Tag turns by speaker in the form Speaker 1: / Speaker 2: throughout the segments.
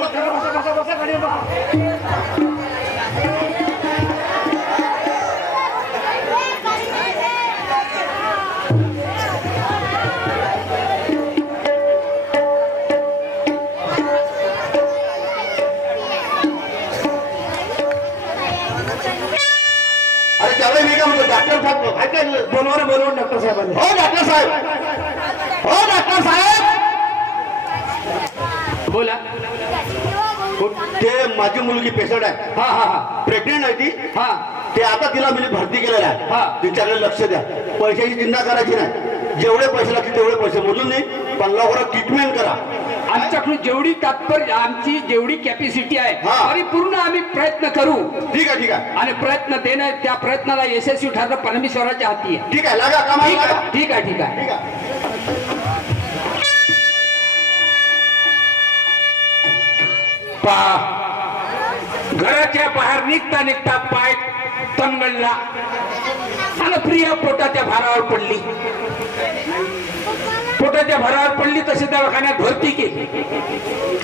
Speaker 1: बसा बसा बसा गाडीवर बसा.
Speaker 2: अरे त्यावेळी मी काय म्हणतो डॉक्टर साहेब?
Speaker 1: बोलवा बोलवा डॉक्टर साहेबांनी
Speaker 2: हो डॉक्टर साहेब हो डॉक्टर साहेब
Speaker 3: बोला.
Speaker 2: ते माझी मुलगी पेशंट आहे.
Speaker 3: हा हा हा.
Speaker 2: प्रेग्नेंट आहे ती.
Speaker 3: हा.
Speaker 2: ते आता तिला मी भरती केलेलं
Speaker 3: हा.
Speaker 2: आहे तिच्याकडे लक्ष द्या. पैशाची चिंता करायची नाही. जेवढे पैसे लागतील तेवढे पैसे म्हणून नाही पण लवकर ट्रीटमेंट करा.
Speaker 3: आमच्याकडून जेवढी तात्पर्य आमची जेवढी कॅपॅसिटी आहे
Speaker 2: हा.
Speaker 3: परिपूर्ण आम्ही प्रयत्न करू.
Speaker 2: ठीक आहे ठीक आहे.
Speaker 3: आणि प्रयत्न देणं त्या प्रयत्नाला यशस्वी ठरणं परमेश्वराच्या हाती आहे.
Speaker 2: ठीक आहे लागा.
Speaker 3: ठीक आहे ठीक आहे. ठीक आहे.
Speaker 4: पा घराच्या बाहेर निघता निघता पाय तनगडला आणि प्रिया पोटाच्या भारावर पडली. पोटाच्या भारावर पडली तशी दवाखान्यात भरती केली.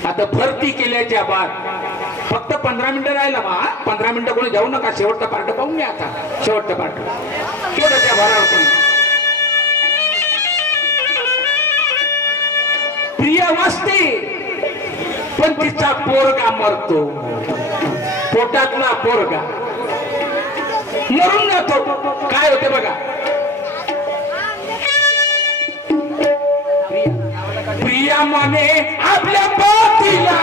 Speaker 4: आता भरती केल्याच्या बाद फक्त पंधरा मिनिटं राहिला मा पंधरा मिनिटं कोणी जाऊ नका शेवटचा पार्ट पाहून घ्या आता. शेवटचा पार्ट. पोटाच्या भारावर पडली. प्रिया वाचते. पण तिचा पोरगा मरतो. पोटातला पोरगा. मरून जातो. काय होते बघा? प्रिया मने आपल्या पतीला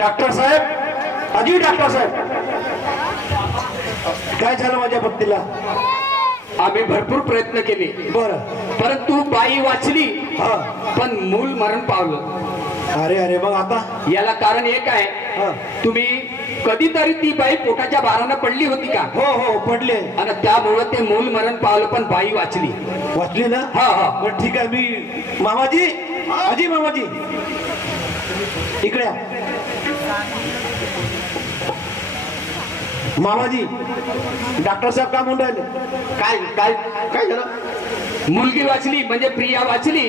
Speaker 1: डॉक्टर साहेब अजी डॉक्टर साहेब। काय झालं माझ्या भक्तीला?
Speaker 3: आम्ही भरपूर प्रयत्न केले.
Speaker 1: बर.
Speaker 3: परंतु बाई वाचली
Speaker 1: हा.
Speaker 3: पण मूल मरण पावलं.
Speaker 1: अरे अरे मग आता?
Speaker 3: याला कारण एक आहे. तुम्ही कधीतरी ती बाई पोटाच्या भारानं पडली होती का?
Speaker 1: हो हो पडले.
Speaker 3: आणि त्यामुळं ते मूल मरण पावलं पण बाई वाचली.
Speaker 1: वाचली ना?
Speaker 3: हा हा.
Speaker 1: ठीक आहे. मी मामाजी? अजी मामाजी. इकडे मामाजी डॉक्टर साहेब का म्हणून राहिले?
Speaker 2: काय काय काय झालं?
Speaker 3: मुलगी वाचली म्हणजे प्रिया वाचली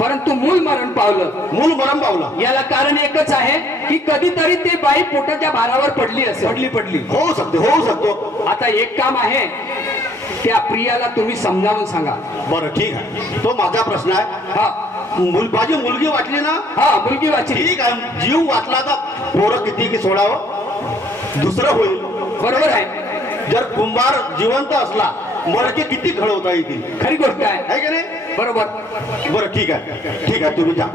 Speaker 3: परंतु मूल मरण पावलं.
Speaker 2: मूल मरण पावला.
Speaker 3: याला कारण एकच आहे की कधीतरी ती बाई पोटाच्या भारावर पडली असेल.
Speaker 1: पडली पडली.
Speaker 2: होऊ शकते होऊ शकतो
Speaker 3: आता एक काम आहे त्या प्रियाला तुम्ही समजावून सांगा.
Speaker 2: बरं ठीक आहे. तो माझा प्रश्न आहे.
Speaker 3: हा.
Speaker 2: मुल माझी मुलगी वाटली ना?
Speaker 3: हा मुलगी वाचली.
Speaker 2: ठीक आहे. जीव वाचला तर पोरं किती की सोडावं दुसरं होईल.
Speaker 3: बरोबर आहे.
Speaker 2: जर कुंभार जिवंत असला मडके किती घडवता येतील?
Speaker 3: खरी गोष्ट आहे.
Speaker 2: आहे की नाही?
Speaker 3: बरोबर.
Speaker 2: बरं ठीक आहे. ठीक आहे तुम्ही जा.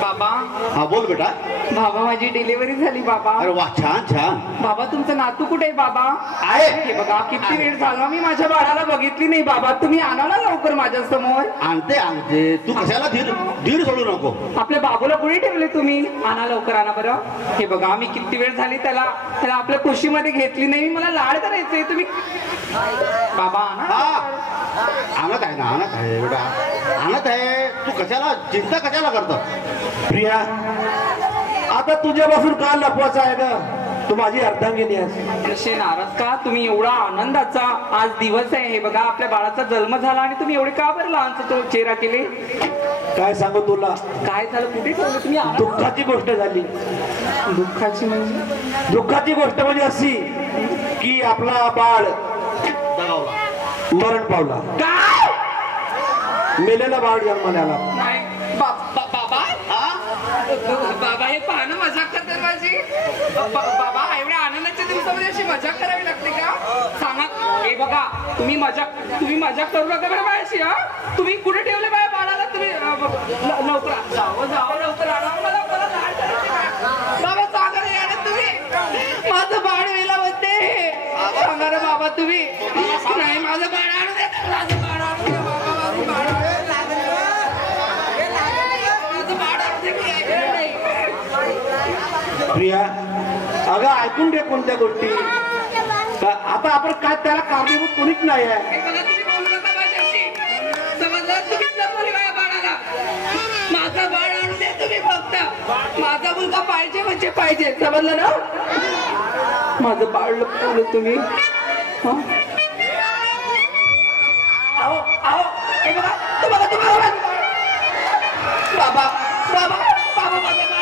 Speaker 2: बाबा. हा बोल बेटा.
Speaker 5: बाबा माझी डिलिव्हरी झाली बाबा.
Speaker 2: अरे वा छान छान.
Speaker 5: बाबा तुमचं नातू कुठे आहे बाबा?
Speaker 2: आहे.
Speaker 5: हे बघा किती वेळ झाला मी माझ्या बाळाला बघितली नाही बाबा. तुम्ही आणा ना लवकर माझ्यासमोर
Speaker 2: आणते आणते. तू कशाला धीर धीर सोडू नको?
Speaker 5: आपल्या बाबूला कुठे ठेवले तुम्ही? आणा लवकर आणा बरं. हे बघा मी किती वेळ झाली त्याला त्याला आपल्या कुशीमध्ये घेतली नाही मला लाड करायचंय तुम्ही बाबा आणा.
Speaker 2: हा. आणत आहे ना आणत आहे बेटा. आणत आहे. तू कशाला चिंता कशाला करतो?
Speaker 1: प्रिया आता तुझ्यापासून का लपवायचं आहे का तू माझी अर्धांगिनी आहेस.
Speaker 5: कसे नाराज का? तुम्ही एवढा आनंदाचा आज दिवस आहे. हे बघा आपल्या बाळाचा जन्म झाला आणि तुम्ही एवढे का बरं लहानचा तो चेहरा केले?
Speaker 1: काय सांगू तुला?
Speaker 5: काय झालं? कुठे ठेवलं तुम्ही.
Speaker 1: दुःखाची गोष्ट झाली.
Speaker 5: दुःखाची म्हणजे?
Speaker 1: दुःखाची गोष्ट म्हणजे अशी की आपला बाळ
Speaker 2: दगावला.
Speaker 1: मरण पावला. मेलेला बाळ जन्माला आला.
Speaker 5: नाही. बा- बा- बाबा? बाबा हे पाहणं मजाक करतात माझी बा- बाबा एवढ्या आनंदाच्या दिवसामध्ये अशी मजा करावी लागते का? सांगा. हे बघा तुम्ही मजा तुम्ही मजा करू नका बरं माझ्याशी हा? तुम्ही कुठे ठेवले बाय बाळाला? तुम्ही लवकर जाओ जावं जावं लवकर आणा मला मला बाबा सांगा रे यार तुम्ही. माझं बाळ वेला म्हणते सांगा रे बाबा तुम्ही. नाही माझं बाळ आणू दे. माझं बाळ आणू दे बाबा माझं बाळ आणू दे.
Speaker 1: प्रिया अगं ऐकून घे कोणत्या गोष्टी. आता आपण काय त्याला कारणीभूत कोणीच नाही आहे.
Speaker 5: हे तुम्ही बाळाला. बाळ आणू दे तुम्ही फक्त. माझा मुलगा पाहिजे म्हणजे पाहिजे. समजलं ना? माझं बाळ लपवलं तुम्ही. हं? अहो, अहो, हे बघा, तुम्हाला तुम्हाला बाबा बाबा बाबा.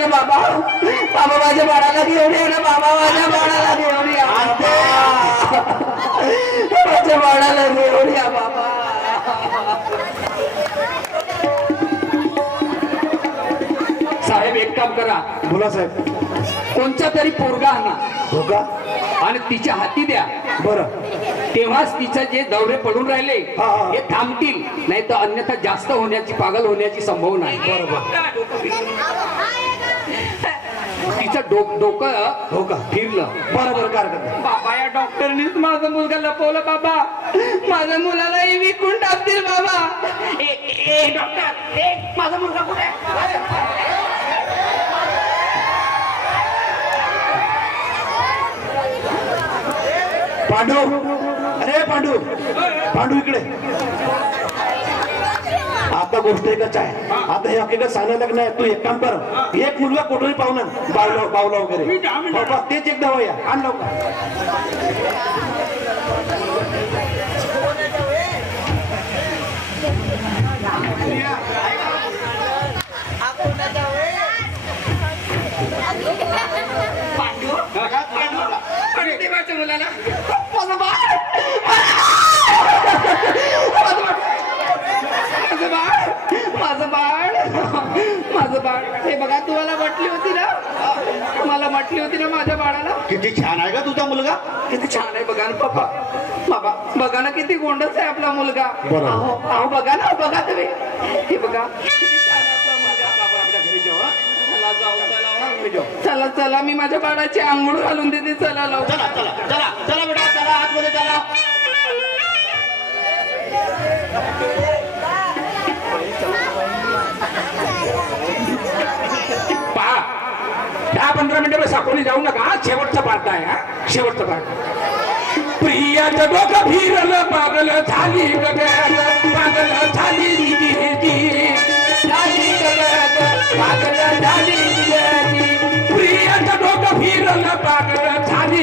Speaker 5: या ना बाबा बाबा माझ्या बाळाला घेऊन या ना बाबा माझ्या बाळाला घेऊन या माझ्या बाळाला घेऊन या बाबा. साहेब एक काम करा.
Speaker 1: बोला साहेब.
Speaker 5: कोणचा तरी पोरगा आणा.
Speaker 1: हो का
Speaker 5: आणि तिच्या हाती द्या.
Speaker 1: बरं.
Speaker 5: तेव्हाच तिचं जे दौरे पडून राहिले
Speaker 1: हा, हा.
Speaker 5: हे थांबतील. नाही तर अन्यथा जास्त होण्याची पागल होण्याची संभावना आहे. तिचं डोक डोकं
Speaker 1: हो का?
Speaker 5: फिरलं.
Speaker 1: बरं बरं काय हरकत नाही.
Speaker 5: बाबा या डॉक्टरनीच माझा मुलगा लपवला बाबा. माझ्या मुलालाही विकून टाकतील बाबा. ए, ए, ए, डॉक्टर ए, माझा मुलगा कुठे? आहे?
Speaker 1: पांडू. अरे पांडू. पांडू इकडे. आता गोष्ट एकच आहे. आता हे हकीकत सांगायला नाही तू एक काम कर. एक मुलगा कुठेही पाहुणा. बावला बावला वगैरे? तेच एकदा होया आण लवकर.
Speaker 5: पांडू? पांडू? मुलाला माझं बाळ माझं बाळ माझं बाळ माझं बाळ? हे बघा तुम्हाला म्हटली होती ना? मला म्हटली होती ना माझ्या बाळाला?
Speaker 2: किती छान आहे का तुझा मुलगा?
Speaker 5: किती छान आहे बघा ना पप्पा. बाबा बघा ना किती गोंडस आहे आपला मुलगा. अहो अहो, बघा ना बघा तुम्ही. हे बघा? चला जाऊ चला मी माझ्या बाळाची आंघोळ घालून देते. चला लवकर.
Speaker 2: चला चला चला चला बेटा चला आतमध्ये चला.
Speaker 4: दहा पंधरा मिनिटं बसा जाऊ नका. हा शेवटचा पार्ट आहे हा. शेवटचा पार्ट प्रियाचं डोकं फिरलं पागल झाली गगन पागल झाली पागल झाली दिदी प्रियाचं डोकं फिरलं पागल झाली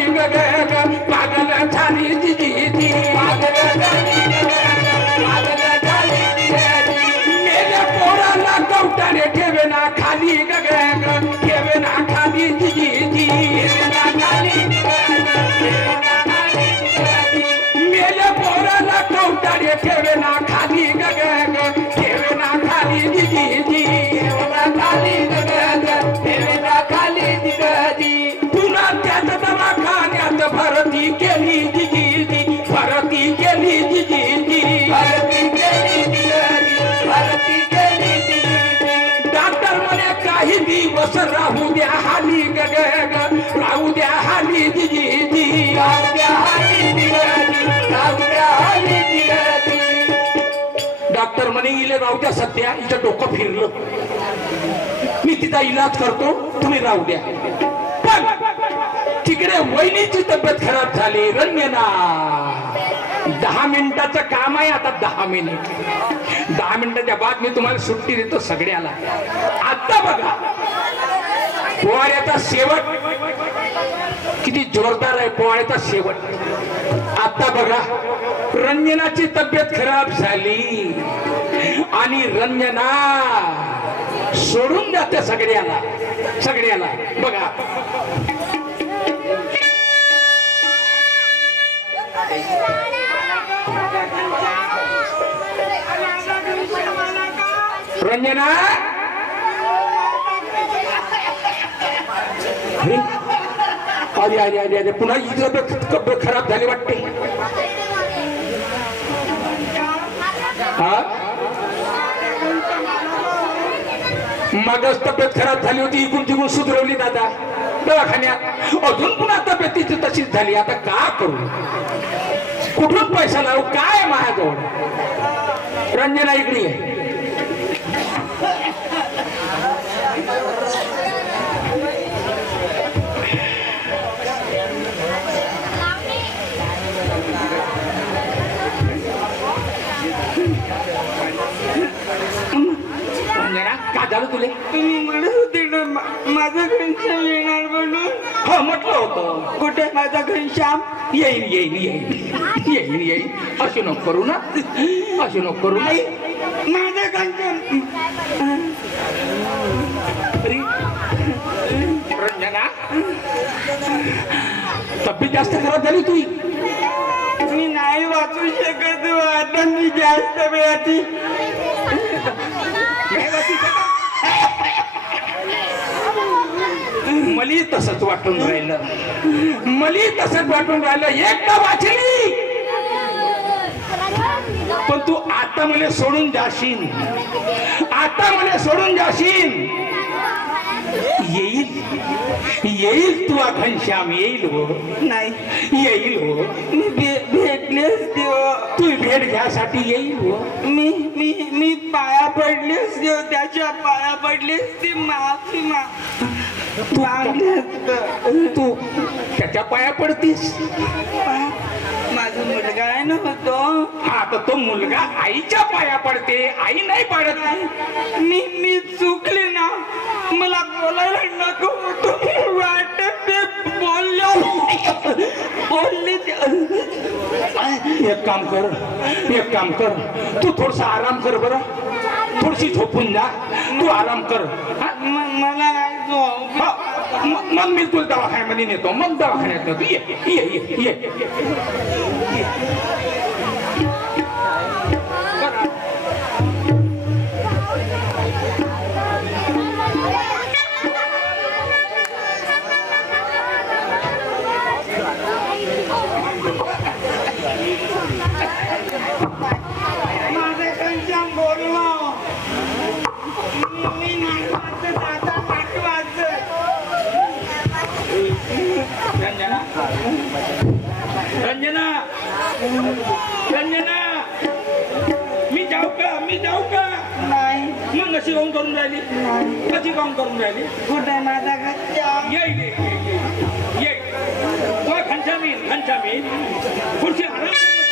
Speaker 4: म्हणे इले राहू द्या सध्या. हिचं डोकं फिरलं. मी तिचा इलाज करतो तुम्ही राहू द्या. पण तिकडे वहिनीची तब्येत खराब झाली रंजना. दहा मिनिटाचं काम आहे आता दहा मिनिट. दहा मिनिटाच्या बाद मी तुम्हाला सुट्टी देतो सगळ्याला. आता बघा. पोवाड्याचा शेवट. किती जोरदार आहे पोवाड्याचा शेवट. आता बघा. रंजनाची तब्येत खराब झाली. आणि रंजना सोडून जाते सगळ्याला सगळ्याला. बघा. रंजना? अरे अरे अरे अरे पुन्हा ही तब्येत तब्येत खराब झाली वाटते. हा? मागच तब्येत खराब झाली होती इकून तिकून सुधरवली दादा. दवाखान्यात. अजून पुन्हा तब्येतीची तशीच झाली. आता का करू? कुठून पैसा लावू? काय आहे माझ्याजवळ? रंजना इकडे आहे झालं तुले.
Speaker 5: तुम्ही म्हणत होते ना मा- माझं घनश्याम येणार म्हणून.
Speaker 4: हो म्हटलं होतं.
Speaker 5: कुठे माझा घनश्याम?
Speaker 4: येईन येईन येईन येईन येईन असे नको करू ना. असे नको करू ना.
Speaker 5: माझा घनश्याम.
Speaker 4: अरे, रंजना. तब्येत जास्त खराब झाली तुझी
Speaker 5: मी नाही वाचू शकत हो. आता मी जास्त वेळाची
Speaker 4: मली तसंच वाटून राहिलं. मली तसंच वाटून राहिलं. एकदा वाचली. पण तू आता मला सोडून जाशील. आता मला सोडून जाशील. येईल. येईल तुला घनश्याम येईल हो.
Speaker 5: नाही.
Speaker 4: येईल हो.
Speaker 5: मी भेटलेच देव.
Speaker 4: तू भेट घ्यासाठी येईल हो.
Speaker 5: मी मी मी पाया पडलेच देव. त्याच्या पाया पडलेच ती माफी मा मागलेच
Speaker 4: तू त्याच्या पाया पडतीस.
Speaker 5: माझा मुलगा आहे ना होतो
Speaker 4: हा तर तो मुलगा आईच्या पाया पडते आई नाही पाडत.
Speaker 5: मी मी चुकले ना. मला बोलायला नको. होतं वाटत ते बोललो. बोलले ते-
Speaker 4: एक काम कर एक काम कर. तू थोडसा आराम कर बरं. थोडीशी झोपून जा. तू आराम कर.
Speaker 5: मला
Speaker 4: मग मी तुला दवाखान्यामध्ये नेतो मग दवाखान्यात नेतो ये ये ये रंजना मी जाऊ का? मी जाऊ का?
Speaker 5: नाही.
Speaker 4: मग अशी काऊन करून राहिली? कशी काऊन करून राहिली?
Speaker 5: कुठे माझा कंचाम
Speaker 4: येईल येईल, येईल घनश्याम घनश्याम. खुर्ची आराम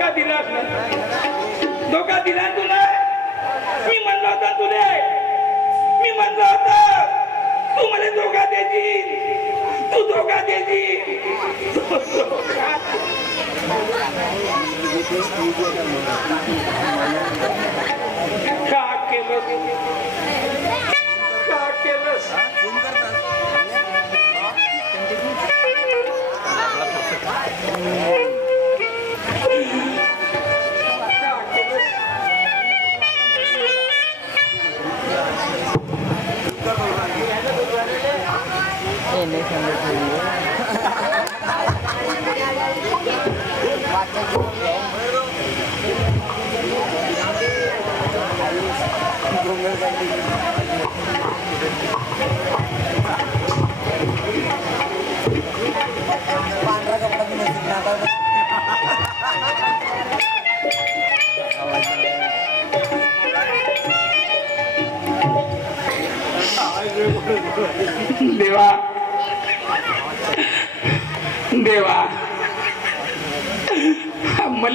Speaker 6: धोका दिला धोका दिला तुला? मी म्हणलो होता तुले. मी म्हणलो होता तू मला धोका देशील. तू धोका देशील. का केलं का केलं
Speaker 4: Thank you.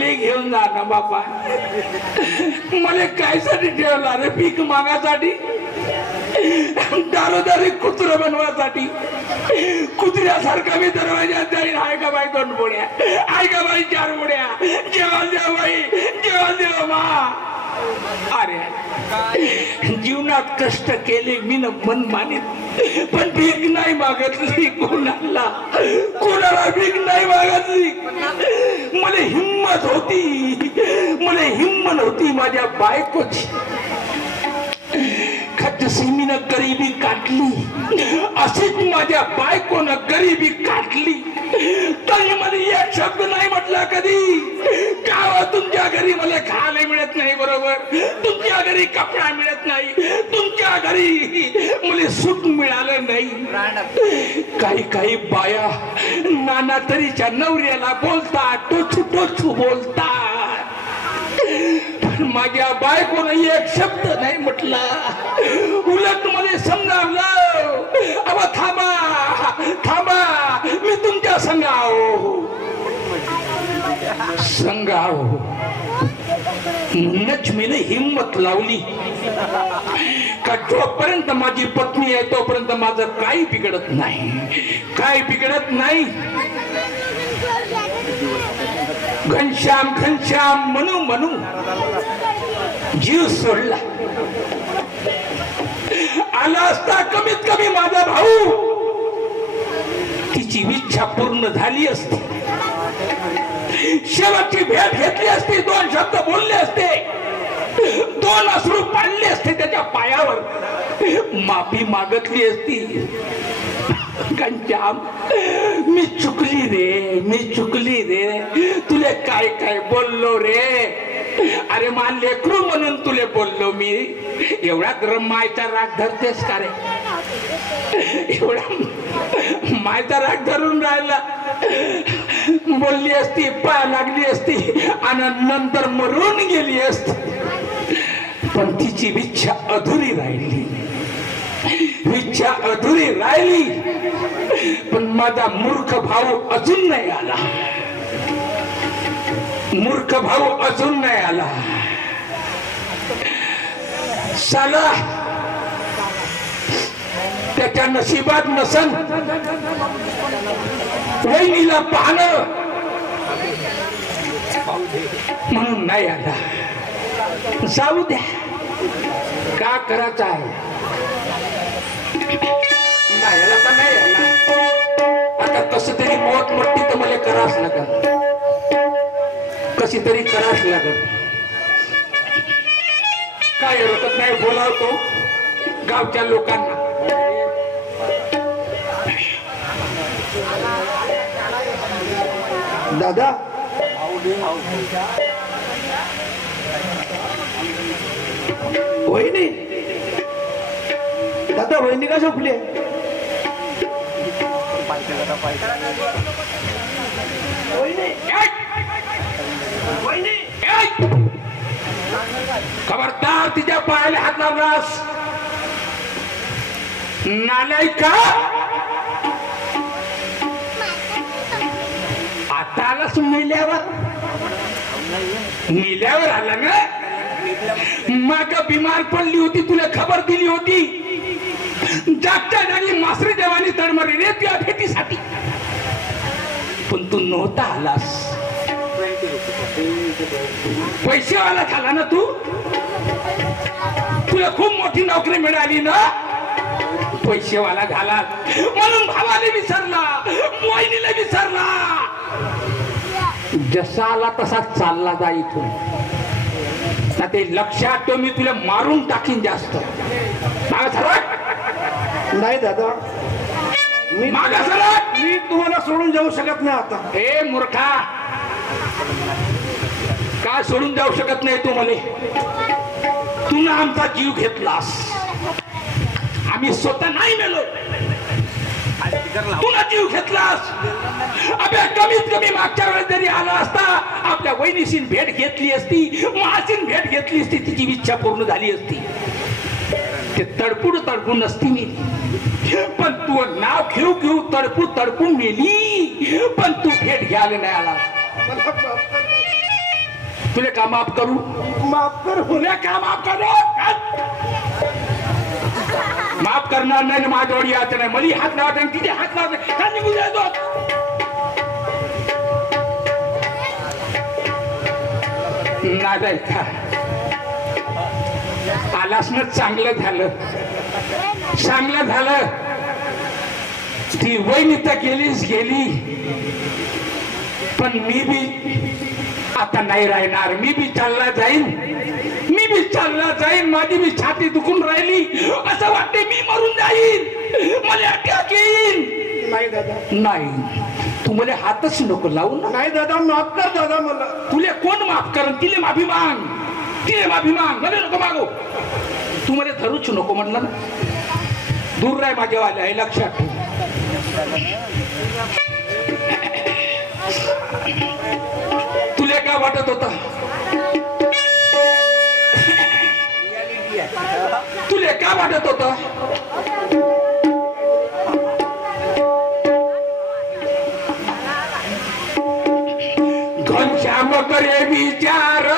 Speaker 4: मले घेऊन जा ना बापा. मले कायसाठी ठेवला? रे पीक मागासाठी? दारोदारी कुत्र बनवासाठी. कुत्र्यासारखा मी दरवाजा जाईन हाय का बाई दोन बुड्या हाय का बाई चार बुड्या जेवण देव बाई जेवण देव मा. अरे जीवनात कष्ट केले मी न मन मानित पण भीक नाही मागतली कोणाला. कोणाला भीक नाही मागतली मला हिंमत होती. मला हिंमत होती माझ्या बायकोची. खटसीमीनं गरिबी काटली. अशीच माझ्या बायकोनं गरिबी काटली. तरी मला एक शब्द नाही म्हटला कधी. गावा तुमच्या घरी मला खायला मिळत नाही बरोबर. तुमच्या घरी कपडा मिळत नाही. तुमच्या घरी मला सुख मिळालं नाही. काही काही बाया नाना तरीच्या नवऱ्याला बोलतात टोचू टोचू बोलतात. पण माझ्या बायकोनं एक शब्द नाही म्हटला. उलटमध्ये समजावलं. अब थांबा थांबा. मी तुमच्या संघाव संघाव म्हणूनच मी हिंमत लावली. का जोपर्यंत माझी पत्नी आहे तोपर्यंत माझं काही बिघडत नाही. काय बिघडत नाही. घनश्याम घनश्याम म्हणू म्हणू जीव सोडला. आला असता कमीत कमी माझा भाऊ. तिची इच्छा पूर्ण झाली असती. शेवटची भेट घेतली असती दोन शब्द बोलले असते. दोन अश्रू पाडले असते त्याच्या पायावर. माफी मागतली असती. घनश्याम मी चुकली रे मी चुकली तुले काय काय बोललो रे? अरे मान लेकरू म्हणून तुले बोललो मी. एवढा मायचा राग धरतेस का रे? एवढा मायचा राग धरून राहिला. बोलली असती पाय लागली असती आणि नंतर मरून गेली असती. पण तिची इच्छा अधुरी राहिली. इच्छा अधुरी राहिली. पण माझा मूर्ख भाऊ अजून नाही आला. मूर्ख भाऊ अजून नाही आला. साला त्याच्या नशिबात नसन. वहिनीला पाहणं. म्हणून नाही आला. जाऊ द्या. का करायचं आहे? नाही आला का नाही आला. आता कस तरी मोठ मोठी तर मला करावंच लागल. कशी तरी करावंच लागल काय हरकत नाही बोलावतो. गावच्या लोकांना.
Speaker 1: दादा? वहिनी? दादा वहिनी का झोपली आहे? वहिनी!
Speaker 4: खबरदार तिच्या पायाला हात लावलास. नालाय का? आता आलास मेल्यावर. मेल्यावर आला ना? माका बिमार पडली होती तुला खबर दिली होती. जागच्या जागी मासरी देवानी तडमरली रे तुझ्या भेटीसाठी. पण तू नव्हता आलास. पैसेवाला झाला ना तू? तुला खूप मोठी नोकरी मिळाली ना? पैसेवाला झाला. म्हणून भावाने विसरला. मोहिनीला विसरला. जसा आला तसा चालला जा इथून. ते लक्षात ठेव मी तुला मारून टाकीन जास्त.
Speaker 1: नाही दादा. मी
Speaker 4: मागं सरक
Speaker 1: मी तुम्हाला सोडून जाऊ शकत नाही आता.
Speaker 4: ए मूर्खा. का सोडून जाऊ शकत नाही तू म्हणे. तुला आमचा जीव घेतलास. आम्ही स्वतः नाही मेलो. तुला जीव घेतलास. अबे कमीत कमी मागच्या वेळेस जरी आला असता आपल्या वहिनीशीन भेट घेतली असती महासीन भेट घेतली असती तिची इच्छा पूर्ण झाली असती. ते तडपूड तडपून नसती मी. पण तू नाव घेऊ घेऊ तडपू तडपून मेली. पण तू भेट घ्यायला नाही आला. तुला का माफ करू?
Speaker 1: माफ कर
Speaker 4: तुला का माफ करू? माफ करणार नाही ना माझ्यावर यायचं नाही. मला हात लावत नाही तिथे हात लावत. का निघून जातो. नाही का आलास ना चांगलं झालं. चांगलं झालं. ती वहिनी तर गेलीच गेली. पण मी बी आता नाही राहणार. मी बी चालला जाईन. मी बी चालला जाईन. माझी बी छाती दुखून राहिली. असं वाटते मी मरून जाईन. मला अटॅक येईन.
Speaker 1: नाही दादा.
Speaker 4: नाही. तू मला हातच नको लावू ना.
Speaker 1: नाही दादा माफ कर दादा मला.
Speaker 4: तुले कोण माफ कर तिले माफी माग तिले माफी माग मला नको मागू. तू मला धरूच नको म्हटलं ना. दूर राह माझ्या वाल्या. हे लक्षात ठेव. तुले काय वाटत होता. तुले काय वाटत होत? घनश्याम करे विचार.